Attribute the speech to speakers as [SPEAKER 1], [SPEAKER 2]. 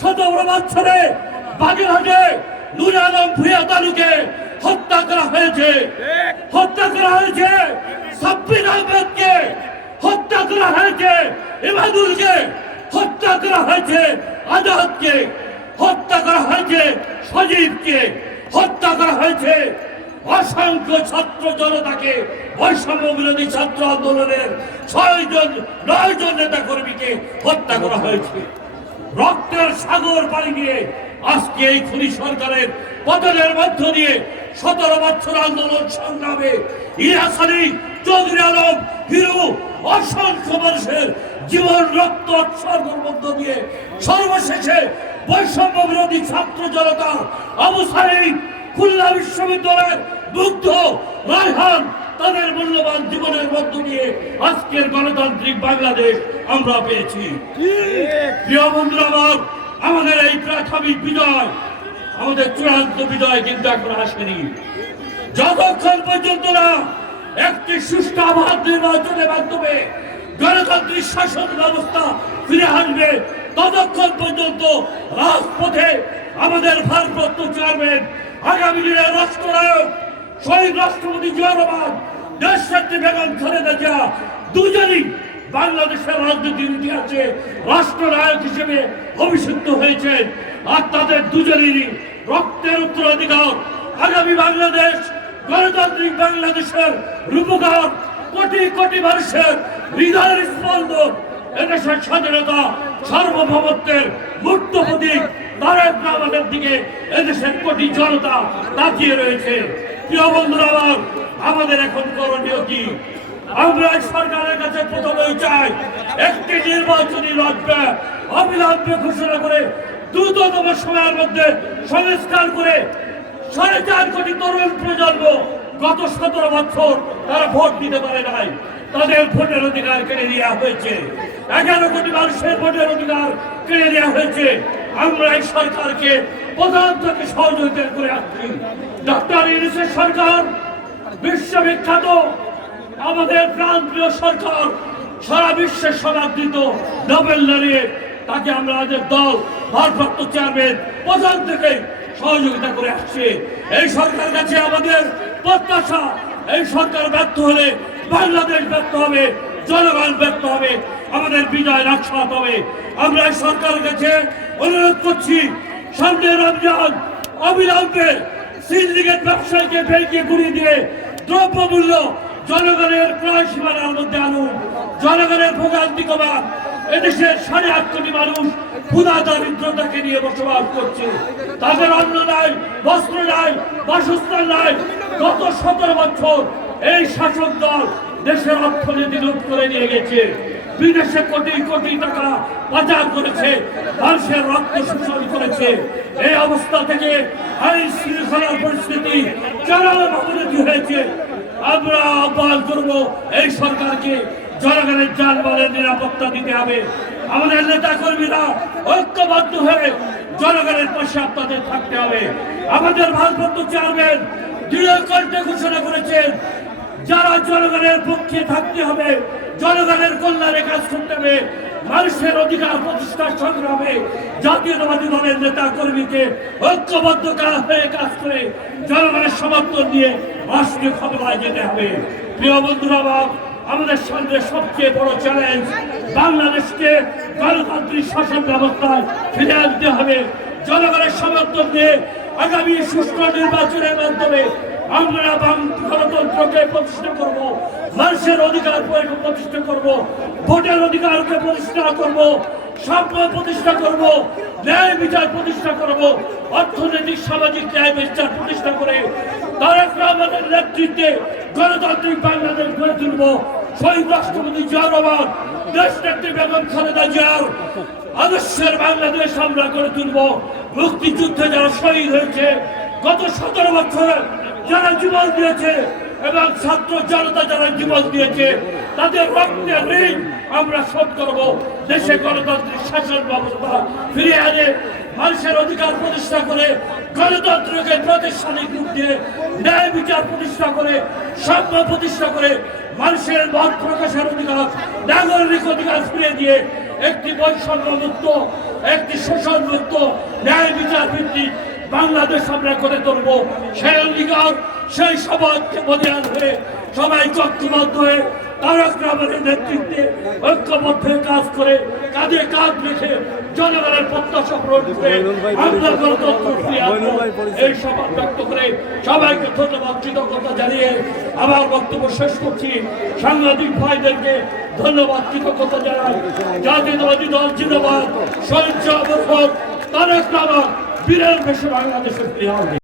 [SPEAKER 1] সতেরো বছরে বাগেরহাটে নুর আলম ভুয়া তালুকে হত্যা করা হয়েছে। হত্যা করা হয়েছে সাব্বির আহমেদকে হত্যা করা হয়েছে ইমাদুলকে হত্যা করা হয়েছে, আজাদকে হত্যা করা হয়েছে, সজীবকে হত্যা করা হয়েছে। অসংখ্য ছাত্র জনতাকে বৈষম্য বিরোধী ছাত্র আন্দোলনের ছয় জন নয় জন নেতা কর্মীকে হত্যা করা হয়েছে। রক্তের সাগর পাড়ি দিয়ে আজকে এই খুনি সরকারের পতনের মধ্য দিয়ে সতেরো বছর আন্দোলন সংগ্রামে ইলিয়াস আলী, চৌধুরী আলম, হিরু, অসংখ্য মানুষের জীবন রক্ত উৎসর্গের মধ্য দিয়ে সর্বশেষে বৈষম্য বিরোধী ছাত্র জনতা আবু খুলনা বিশ্ববিদ্যালয়ের মুগ্ধ তাদের মূল্যবান জীবনের মধ্য দিয়ে আজকের গণতান্ত্রিক বাংলাদেশ আমরা পেয়েছি। প্রিয় বন্ধুরা আমার, আমাদের এই প্রাথমিক বিজয়, আমাদের চূড়ান্ত বিজয় কিন্তু এখন আসেনি। যতক্ষণ পর্যন্ত না একটি সুষ্ঠু আবাদ নির্বাচনের মাধ্যমে গণতান্ত্রিক শাসন ব্যবস্থা ফিরে আসবে, ততক্ষণ পর্যন্ত রাজপথে আমাদের ভারপ্রাপ্ত চেয়ারম্যান, আগামী দিনের রাষ্ট্রনায়ক, শহীদ রাষ্ট্রপতি জিয়া দেশনেত্রী বেগম খালেদা জিয়া দুজনই বাংলাদেশের রাজনীতির ইতিহাসে রাষ্ট্রনায়ক হিসেবে অভিষিক্ত হয়েছেন। আর তাদের দুজনেরই রক্তের উত্তরাধিকার। আগামী বাংলাদেশ গণতান্ত্রিক বাংলাদেশের রূপকার, কোটি কোটি মানুষের হৃদয়ের স্পন্দন, এদেশের স্বাধীনতা, সার্বভৌমত্বের মূর্ত প্রতীক তারেক রহমানের দিকে এদেশের কোটি জনতা তাকিয়ে রয়েছে। প্রিয় বন্ধুরা, আমার, আমাদের এখন করণীয় কি? আমরা সরকারের কাছে প্রথমেই চাই, একটি নির্বাচনী লড়বে অবিলম্বে ঘোষণা করে দ্রুততম সময়ের মধ্যে সংস্কার করে সাড়ে চার কোটি তরুণ প্রজন্ম গত সতেরো বছর তারা ভোট দিতে পারে নাই। তাদের ভোটের অধিকার কেড়ে নেওয়া হয়েছে। এগারো কোটি মানুষের ভোটের অধিকার কেড়ে নেওয়া হয়েছে। আমরা এই সরকারকে প্রধান থেকে সহযোগিতা করে আসছি। ডক্টর ইউনিসেফ সরকার, বিশ্ববিখ্যাত আমাদের প্রান্তীয় সরকার, সারা বিশ্বের সমাদৃত নোবেল লড়িয়ে তাকে আমরা আমাদের দল, ভারপ্রাপ্ত চেয়ারম্যান, প্রধান থেকে সহযোগিতা করে আসছে। এই সরকার কাছে আমাদের প্রত্যাশা, এই সরকার ব্যর্থ হলে বাংলাদেশ ব্যর্থ হবে, জনগণ ব্যর্থ হবে, আমাদের বিজয় রাখসাত হবে। আমরা এই সরকারের কাছে অনুরোধ করছি সামনে রমজান, অবিলম্বে সিন্ডিকেট ব্যবসায়ীকে বেরিয়ে ঘুরিয়ে দিয়ে দ্রব্যমূল্য জনগণের ক্রয় সীমানার মধ্যে আনুন। জনগণের ভোগান্তি কমান এদেশের সাড়ে আট কোটি মানুষ ক্ষুধা দারিদ্রতাকে নিয়ে বসবাস করছে। তাদের অন্ন নাই, বস্ত্র নাই, বাসস্থান নাই। গত সতেরো বছর এই শাসক দল দেশের অর্থনীতি লুট করে নিয়ে গেছে। বিদেশে কোটি কোটি টাকা পাচার করেছে, মানুষের রক্ত শোষণ করেছে। এই অবস্থা থেকে আইন শৃঙ্খলার পরিস্থিতি চরম অবনতি হয়েছে। আমরা আহ্বান করব, এই সরকারকে জনগণের জানমালের নিরাপত্তা দিতে হবে। আমাদের নেতা কর্মীরা ঐক্যবদ্ধ হয়ে জনগণের পাশে আপনাদের থাকতে হবে। আমাদের ভারপ্রাপ্ত চেয়ারম্যান দৃঢ় কণ্ঠে ঘোষণা করেছেন যারা জনগণের পক্ষে থাকতে হবে, জনগণের কল্যাণে কাজ করতে হবে, মানুষের অধিকার প্রতিষ্ঠার সংগ্রামে জাতীয়তাবাদী দলের নেতা কর্মীকে ঐক্যবদ্ধ হয়ে কাজ করে জনগণের সমর্থন দিয়ে রাষ্ট্রীয় ক্ষমতায় যেতে হবে। প্রিয় বন্ধুরা আমাদের সামনে সবচেয়ে বড় চ্যালেঞ্জ বাংলাদেশকে গণতান্ত্রিক শাসন ব্যবস্থায় ফিরে আনতে হবে। জনগণের সমর্থন দিয়ে আগামী সুষ্ঠু নির্বাচনের মাধ্যমে আমরা গণতন্ত্রকে প্রতিষ্ঠা করব, মানুষের অধিকার পরি- প্রতিষ্ঠা করব, ভোটের অধিকারকে প্রতিষ্ঠা করব সাম্য প্রতিষ্ঠা করব, ন্যায় বিচার প্রতিষ্ঠা করব, অর্থনৈতিক, সামাজিক, ন্যায় বিচার প্রতিষ্ঠা করে তারেক রহমানের নেতৃত্বে গণতান্ত্রিক বাংলাদেশ গড়ে তুলব। শহীদ রাষ্ট্রপতি জিয়া রহমান দেশ নেত্রী বেগম খালেদা জিয়ার আদর্শের বাংলাদেশ আমরা গড়ে তুলব। মুক্তিযুদ্ধে যারা শহীদ হয়েছে, গত সতেরো বছরে যারা জীবন দিয়েছে এবং ছাত্র জনতা যারা জীবন দিয়েছে, তাদের রক্তের ঋণ আমরা শোধ করব। দেশে গণতান্ত্রিক শাসন ব্যবস্থা ফিরিয়ে আনে, মানুষের অধিকার প্রতিষ্ঠা করে, গণতন্ত্রকে প্রাতিষ্ঠানিক রূপ দিয়ে ন্যায় বিচার প্রতিষ্ঠা করে সাম্য প্রতিষ্ঠা করে, মানুষের মত প্রকাশের অধিকার, নাগরিক অধিকার ফিরিয়ে দিয়ে একটি বৈষম্য মুক্ত একটি শোষণ মুক্ত ন্যায় বিচার ভিত্তিক বাংলাদেশ আমরা করে তুলব। সেই অঙ্গীকার, সেই সমাজকে বলিয়ান হয়ে সবাই ঐক্যবদ্ধ হয়ে তারক রহমানের নেতৃত্বে ঐক্যবদ্ধ কাজ করে, কাঁধে কাঁধ রেখে জনগণের প্রত্যাশা পূরণ করে আমরা গণতন্ত্র এই সভা ব্যক্ত করে সবাইকে ধন্যবাদ, কৃতজ্ঞতা জানিয়ে আমার বক্তব্য শেষ করছি। সাংবাদিক ভাইদেরকে ধন্যবাদ, কৃতজ্ঞতা জানাই। জাতীয়তাবাদী দল জিন্দাবাদ, সহিংস অবসর তারেক রহমান। বীরের বেশি বাংলাদেশের প্রিয়